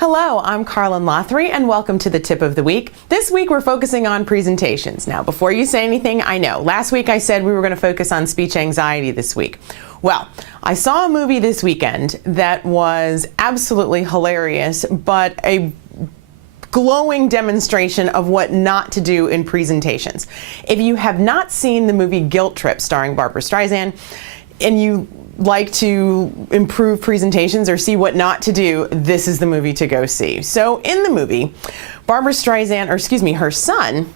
Hello, I'm Carlin Lothery, and welcome to the Tip of the Week. This week we're focusing on presentations. Now, before you say anything, I know, last week I said we were going to focus on speech anxiety this week. Well, I saw a movie this weekend that was absolutely hilarious, but a glowing demonstration of what not to do in presentations. If you have not seen the movie Guilt Trip starring Barbra Streisand, and you like to improve presentations or see what not to do, this is the movie to go see. So in the movie, Barbra Streisand, her son,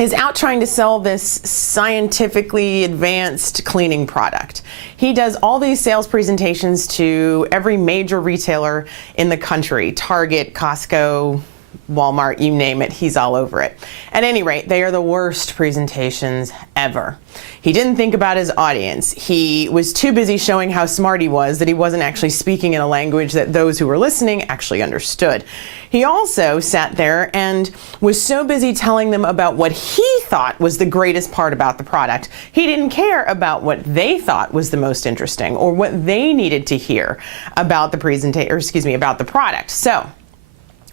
is out trying to sell this scientifically advanced cleaning product. He does all these sales presentations to every major retailer in the country, Target, Costco, Walmart, you name it, he's all over it. At any rate, they are the worst presentations ever. He didn't think about his audience. He was too busy showing how smart he was that he wasn't actually speaking in a language that those who were listening actually understood. He also sat there and was so busy telling them about what he thought was the greatest part about the product. He didn't care about what they thought was the most interesting or what they needed to hear about the about the product. So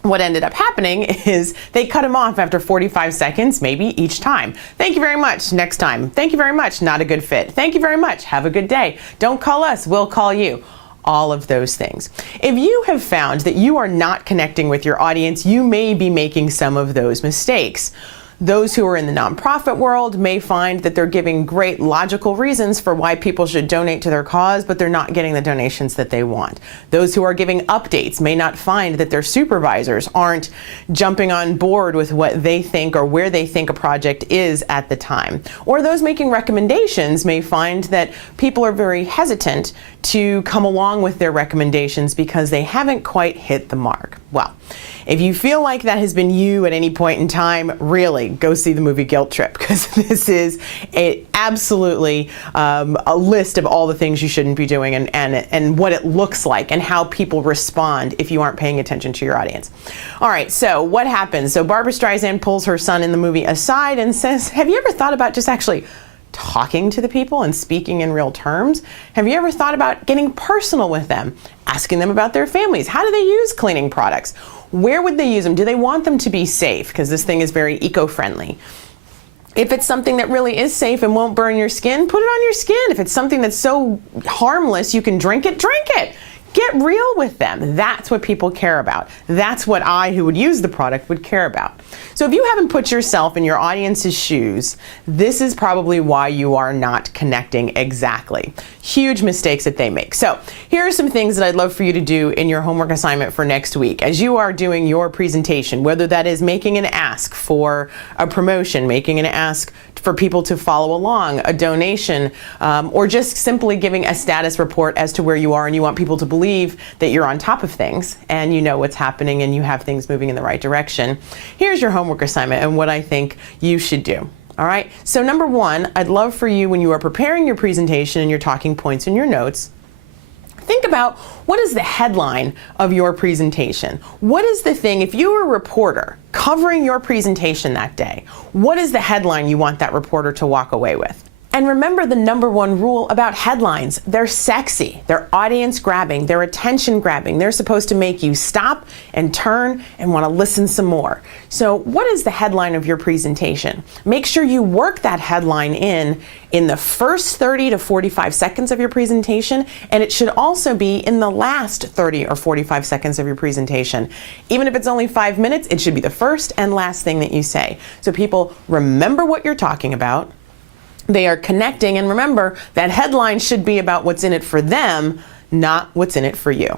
what ended up happening is they cut him off after 45 seconds, maybe each time. Thank you very much. Next time. Thank you very much. Not a good fit. Thank you very much. Have a good day. Don't call us. We'll call you. All of those things. If you have found that you are not connecting with your audience, you may be making some of those mistakes. Those who are in the nonprofit world may find that they're giving great logical reasons for why people should donate to their cause, but they're not getting the donations that they want. Those who are giving updates may not find that their supervisors aren't jumping on board with what they think or where they think a project is at the time. Or those making recommendations may find that people are very hesitant to come along with their recommendations because they haven't quite hit the mark. Well, if you feel like that has been you at any point in time, really go see the movie Guilt Trip, because this is absolutely a list of all the things you shouldn't be doing and what it looks like and how people respond if you aren't paying attention to your audience. All right, so what happens? So Barbra Streisand pulls her son in the movie aside and says, have you ever thought about just actually talking to the people and speaking in real terms? Have you ever thought about getting personal with them, asking them about their families? How do they use cleaning products? Where would they use them? Do they want them to be safe? Because this thing is very eco-friendly. If it's something that really is safe and won't burn your skin, put it on your skin. If it's something that's so harmless you can drink it, drink it. Get real with them. That's what people care about. That's what I, who would use the product, would care about. So if you haven't put yourself in your audience's shoes, this is probably why you are not connecting exactly. Huge mistakes that they make. So here are some things that I'd love for you to do in your homework assignment for next week. As you are doing your presentation, whether that is making an ask for a promotion, making an ask for people to follow along, a donation, or just simply giving a status report as to where you are and you want people to believe that you're on top of things and you know what's happening and you have things moving in the right direction. Here's your homework assignment and what I think you should do. All right, so number one, I'd love for you, when you are preparing your presentation and your talking points and your notes, think about what is the headline of your presentation. What is the thing, if you were a reporter covering your presentation that day, what is the headline you want that reporter to walk away with? And remember the number one rule about headlines. They're sexy, they're audience grabbing, they're attention grabbing. They're supposed to make you stop and turn and want to listen some more. So what is the headline of your presentation? Make sure you work that headline in the first 30 to 45 seconds of your presentation, and it should also be in the last 30 or 45 seconds of your presentation. Even if it's only 5 minutes, it should be the first and last thing that you say. So people remember what you're talking about. They are connecting, and remember, that headline should be about what's in it for them, not what's in it for you.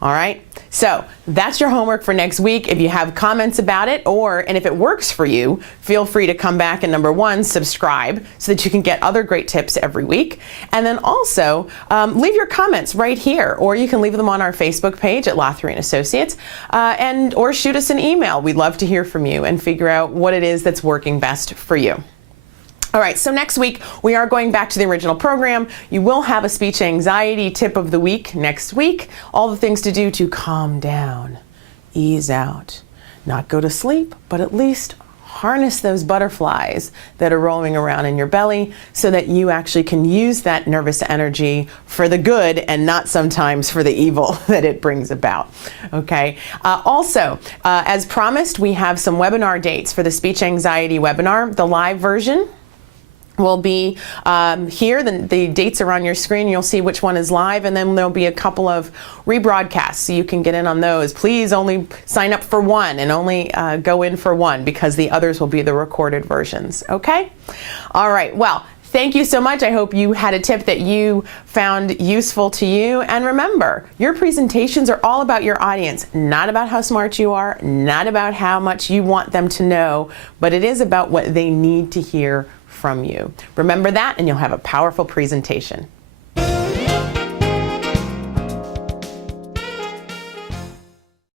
All right, so that's your homework for next week. If you have comments about it, and if it works for you, feel free to come back and number one, subscribe so that you can get other great tips every week. And then also leave your comments right here, or you can leave them on our Facebook page at Lothery & Associates, or shoot us an email. We'd love to hear from you and figure out what it is that's working best for you. All right, so next week we are going back to the original program. You will have a speech anxiety tip of the week next week. All the things to do to calm down, ease out, not go to sleep, but at least harness those butterflies that are rolling around in your belly so that you actually can use that nervous energy for the good and not sometimes for the evil that it brings about. Okay. Also, as promised, we have some webinar dates for the speech anxiety webinar. The live version will be here. The dates are on your screen. You'll see which one is live, and then there'll be a couple of rebroadcasts so you can get in on those. Please only sign up for one and only go in for one, because the others will be the recorded versions. Okay? All right. Well, thank you so much. I hope you had a tip that you found useful to you. And remember, your presentations are all about your audience, not about how smart you are, not about how much you want them to know, but it is about what they need to hear from you. Remember that, and you'll have a powerful presentation.